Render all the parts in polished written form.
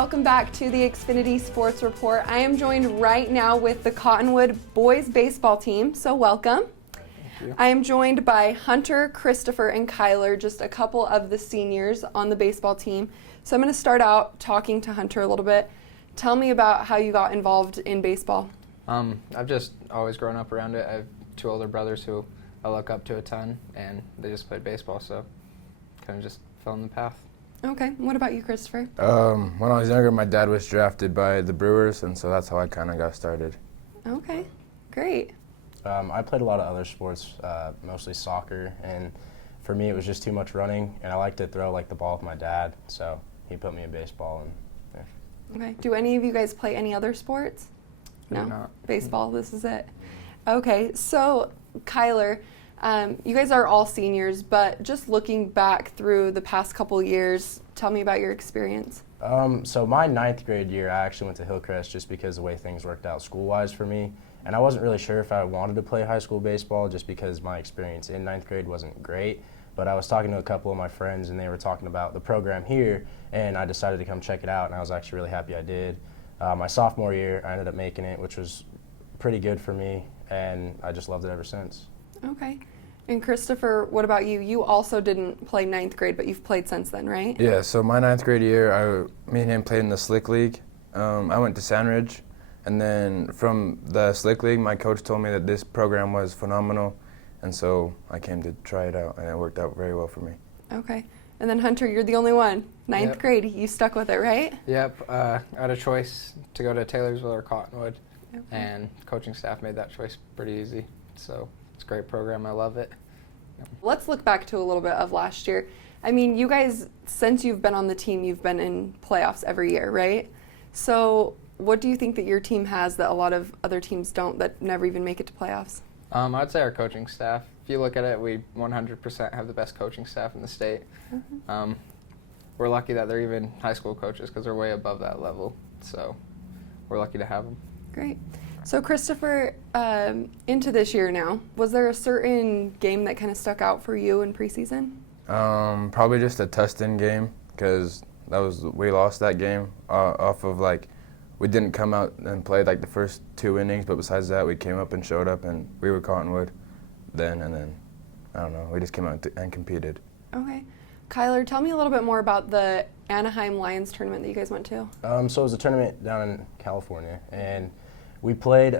welcome back to the Xfinity Sports Report. I am joined right now with the Cottonwood boys baseball team, so welcome. Thank you. I am joined by Hunter, Christopher, and Kyler, just a couple of the seniors on the baseball team. So I'm going to start out talking to Hunter a little bit. Tell me about how you got involved in baseball. I've just always grown up around it. I have two older brothers who I look up to a ton, and they just played baseball, so kind of just fell in the path. Okay. What about you, Christopher? When I was younger, my dad was drafted by the Brewers, and so that's how I kind of got started. Okay. Great. I played a lot of other sports, mostly soccer, and for me it was just too much running, and I like to throw like the ball with my dad, so he put me in baseball. And yeah. Okay. Do any of you guys play any other sports? No? Not. Baseball, this is it. Okay. So, Kyler, you guys are all seniors, but just looking back through the past couple years, tell me about your experience. So my ninth grade year, I actually went to Hillcrest just because the way things worked out school-wise for me. And I wasn't really sure if I wanted to play high school baseball just because my experience in ninth grade wasn't great. But I was talking to a couple of my friends, and they were talking about the program here, and I decided to come check it out, and I was actually really happy I did. My sophomore year, I ended up making it, which was pretty good for me, and I just loved it ever since. Okay. And Christopher, what about you? You also didn't play ninth grade, but you've played since then, right? Yeah, so my ninth grade year, me and him played in the Slick League. I went to Sandridge, and then from the Slick League, my coach told me that this program was phenomenal, and so I came to try it out, and it worked out very well for me. Okay. And then Hunter, you're the only one. Ninth grade, you stuck with it, right? Yep. I had a choice to go to Taylorsville or Cottonwood, Okay. and coaching staff made that choice pretty easy. So it's a great program. I love it. Let's look back to a little bit of last year. I mean, you guys, since you've been on the team, you've been in playoffs every year, right? So what do you think that your team has that a lot of other teams don't, that never even make it to playoffs? I'd say our coaching staff. If you look at it, we 100% have the best coaching staff in the state. Mm-hmm. We're lucky that they're even high school coaches because they're way above that level. So we're lucky to have them. Great. So Christopher, into this year now, was there a certain game that kind of stuck out for you in preseason? Probably just a Tustin game, because we lost that game off of we didn't come out and play the first two innings, but besides that, we came up and showed up, and we were Cottonwood then, and then, I don't know, we just came out and competed. Okay. Kyler, tell me a little bit more about the Anaheim Lions tournament that you guys went to. So it was a tournament down in California, and we played,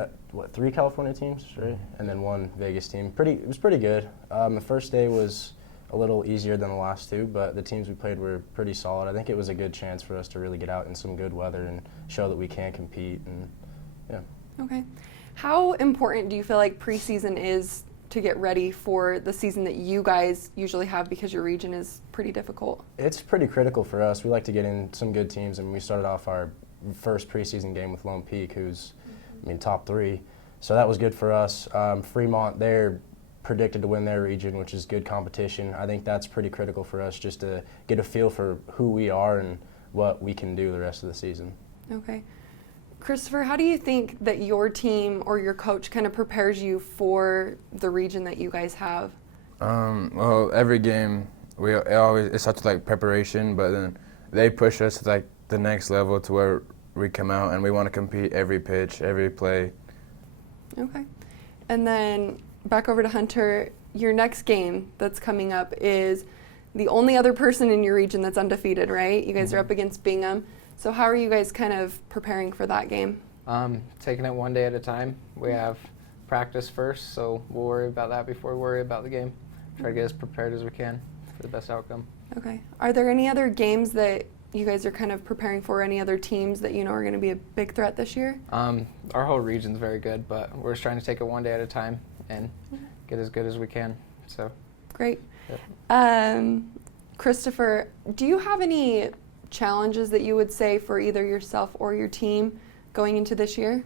3 California teams, right? And then 1 Vegas team. It was pretty good. The first day was a little easier than the last 2, but the teams we played were pretty solid. I think it was a good chance for us to really get out in some good weather and show that we can compete, and yeah. Okay. How important do you feel like preseason is to get ready for the season that you guys usually have, because your region is pretty difficult? It's pretty critical for us. We like to get in some good teams, and we started off our first preseason game with Lone Peak, who's top 3. So that was good for us. Fremont, they're predicted to win their region, which is good competition. I think that's pretty critical for us, just to get a feel for who we are and what we can do the rest of the season. Okay. Christopher, how do you think that your team or your coach kind of prepares you for the region that you guys have? Well, every game, it's such preparation, but then they push us to the next level to where we come out and we want to compete every pitch, every play. Okay. And then back over to Hunter, your next game that's coming up is the only other person in your region that's undefeated, right? You guys are up against Bingham. So how are you guys kind of preparing for that game? Taking it one day at a time. We have practice first, so we'll worry about that before we worry about the game. Try to get as prepared as we can for the best outcome. Okay. Are there any other games that you guys are kind of preparing for, any other teams that you know are going to be a big threat this year? Our whole region's very good, but we're just trying to take it one day at a time and get as good as we can. So great. Yep. Christopher, do you have any challenges that you would say for either yourself or your team going into this year?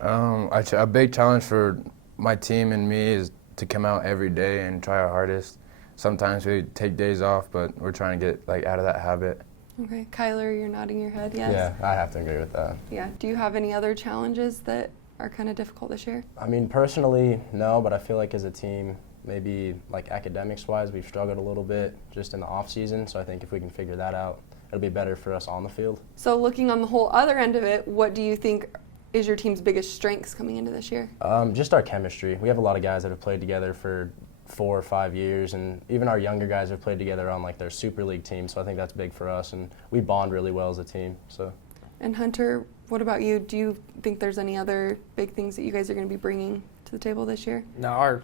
A big challenge for my team and me is to come out every day and try our hardest. Sometimes we take days off, but we're trying to get out of that habit. Okay. Kyler, you're nodding your head, yes? Yeah, I have to agree with that. Yeah. Do you have any other challenges that are kind of difficult this year? Personally, no, but I feel like as a team, maybe academics-wise, we've struggled a little bit just in the off season. So I think if we can figure that out, it'll be better for us on the field. So looking on the whole other end of it, what do you think is your team's biggest strengths coming into this year? Just our chemistry. We have a lot of guys that have played together for 4 or 5 years, and even our younger guys have played together on like their Super League team, so I think that's big for us, and we bond really well as a team. So. And Hunter, what about you? Do you think there's any other big things that you guys are going to be bringing to the table this year? No, our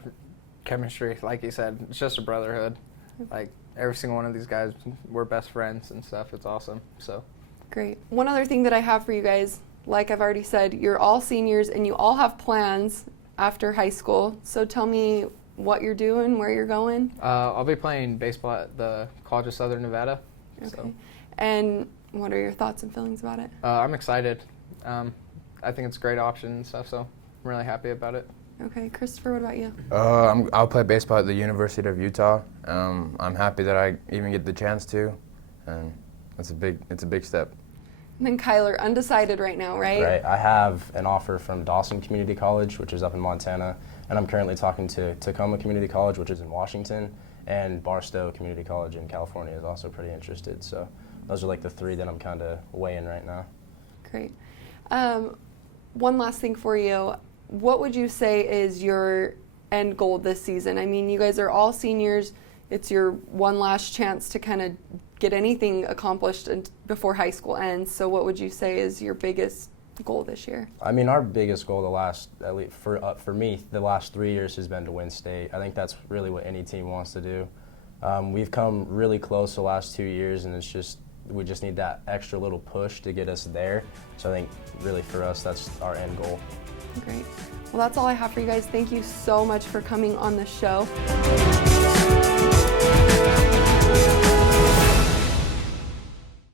chemistry, like you said, it's just a brotherhood. Like every single one of these guys, we're best friends and stuff. It's awesome. So. Great. One other thing that I have for you guys, like I've already said, you're all seniors and you all have plans after high school. So tell me what you're doing, where you're going. I'll be playing baseball at the College of Southern Nevada. Okay. So. And what are your thoughts and feelings about it? I'm excited. I think it's a great option and stuff, so I'm really happy about it. Okay, Christopher, what about you? I'll play baseball at the University of Utah. I'm happy that I even get the chance to, and it's a big step. And then Kyler, undecided right now, right? Right. I have an offer from Dawson Community College, which is up in Montana, and I'm currently talking to Tacoma Community College, which is in Washington, and Barstow Community College in California is also pretty interested. So those are like the 3 that I'm kind of weighing right now. Great. One last thing for you. What would you say is your end goal this season? I mean, you guys are all seniors. It's your one last chance to kind of get anything accomplished before high school ends. So what would you say is your biggest goal this year? I mean, our biggest goal at least for me, the last 3 years has been to win state. I think that's really what any team wants to do. We've come really close the last 2 years, and we just need that extra little push to get us there. So I think really for us, that's our end goal. Great. Well, that's all I have for you guys. Thank you so much for coming on the show.